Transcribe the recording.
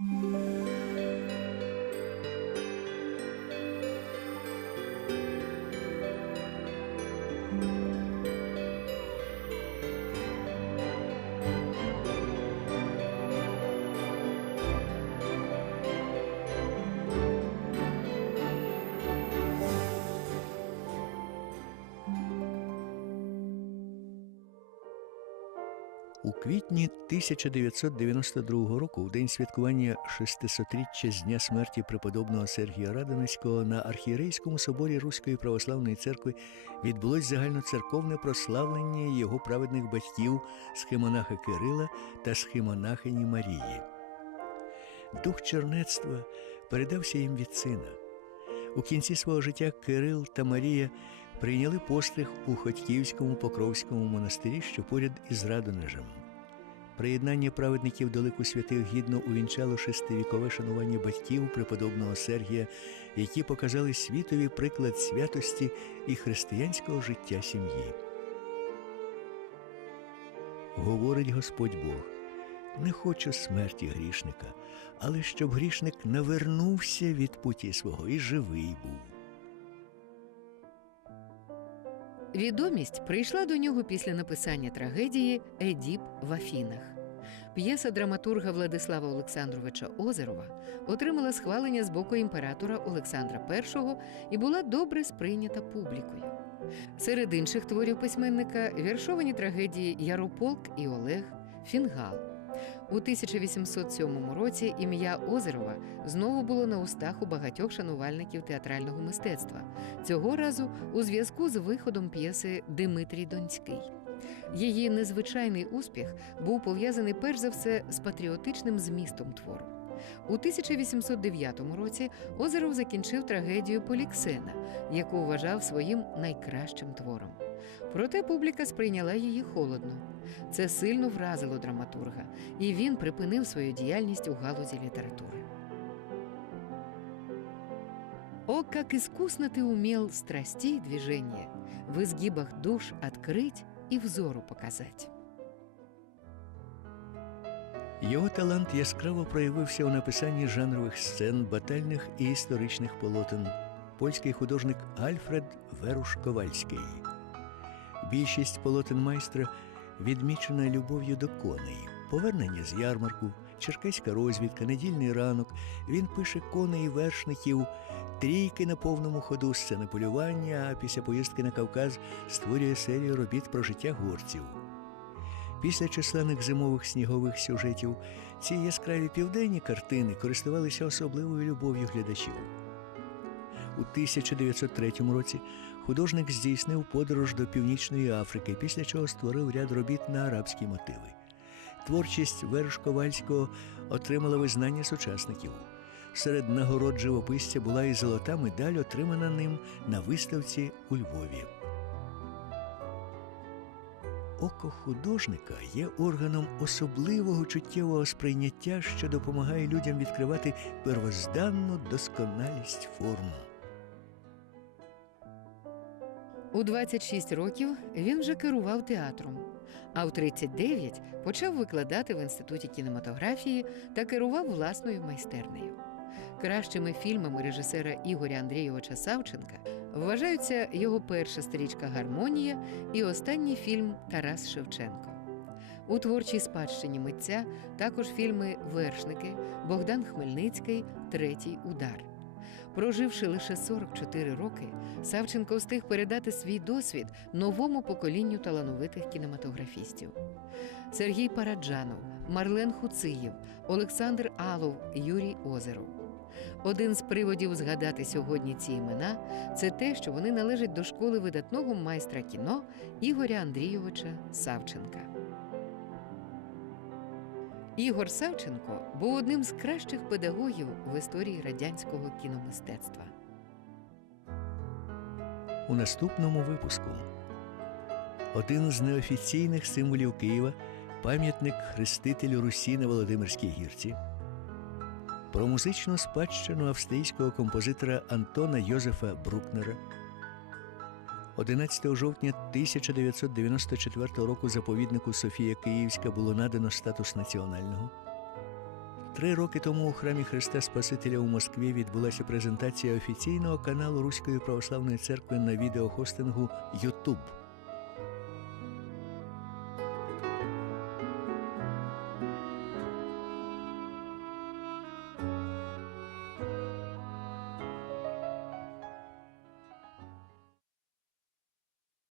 Música У квітні 1992 року, в день святкування 600-річчя з дня смерті преподобного Сергія Радонецького на архієрейському соборі Руської православної церкви відбулось загальноцерковне прославлення його праведних батьків схимонаха Кирила та схимонахині Марії. Дух чернецтва передався їм від сина. У кінці свого життя Кирил та Марія прийняли постриг у Хотьківському Покровському монастирі, що поряд із Радонежем. Приєднання праведників до лику святих гідно увінчало шестивікове шанування батьків преподобного Сергія, які показали світові приклад святості і християнського життя сім'ї. Говорить Господь Бог: не хочу смерті грішника, але щоб грішник навернувся від путі свого і живий був. Відомість прийшла до нього після написання трагедії Едіп в Афінах. П'єса драматурга Владислава Олександровича Озерова отримала схвалення з боку імператора Олександра І і була добре сприйнята публікою. Серед інших творів письменника віршовані трагедії Ярополк і Олег, Фінгал. У 1807 році ім'я Озерова знову було на устах у багатьох шанувальників театрального мистецтва. Цього разу у зв'язку з виходом п'єси Димитрій Донський. Її незвичайний успіх був пов'язаний перш за все з патріотичним змістом твору. У 1809 році Озеров закінчив трагедію Поліксена, яку вважав своїм найкращим твором. Проте публіка сприйняла її холодно. Це сильно вразило драматурга, і він припинив свою діяльність у галузі літератури. О, как искусно ты умел страстей и движения в изгибах душ открыть и взору показать. Його талант яскраво проявився у написанні жанрових сцен, батальних і історичних полотен. Польський художник Альфред Веруш Ковальський. Більшість полотен майстра відмічена любов'ю до коней, повернення з ярмарку, черкеська розвідка, недільний ранок. Він пише коней вершників, трійки на повному ходу, сцени полювання, а після поїздки на Кавказ створює серію робіт про життя горців. Після численних зимових снігових сюжетів ці яскраві південні картини користувалися особливою любов'ю глядачів. У 1903 році художник здійснив подорож до Північної Африки, після чого створив ряд робіт на арабські мотиви. Творчість Вершковальського отримала визнання сучасників. Серед нагород живописця була і золота медаль, отримана ним на виставці у Львові. Око художника є органом особливого чуттєвого сприйняття, що допомагає людям відкривати первозданну досконалість форм. У 26 років він вже керував театром, а в 39 почав викладати в інституті кінематографії та керував власною майстернею. Кращими фільмами режисера Ігоря Андрійовича Савченка вважаються його перша стрічка Гармонія і останній фільм Тарас Шевченко. У творчій спадщині митця також фільми Вершники, Богдан Хмельницький, Третій удар. Проживши лише 44 роки, Савченко встиг передати свій досвід новому поколінню талановитих кінематографістів. Сергій Параджанов, Марлен Хуциєв, Олександр Алов, Юрій Озеров. Один з приводів згадати сьогодні ці імена це те, що вони належать до школи видатного майстра кіно Ігоря Андрійовича Савченка. Ігор Савченко був одним з кращих педагогів в історії радянського кіномистецтва. У наступному випуску один з неофіційних символів Києва пам'ятник хрестителю Русі на Володимирській гірці. Про музичну спадщину австрійського композитора Антона Йозефа Брукнера. 11 жовтня 1994 року заповіднику Софія Київська було надано статус національного. Три роки тому у храмі Христа Спасителя у Москві відбулася презентація офіційного каналу Руської православної церкви на відеохостингу YouTube.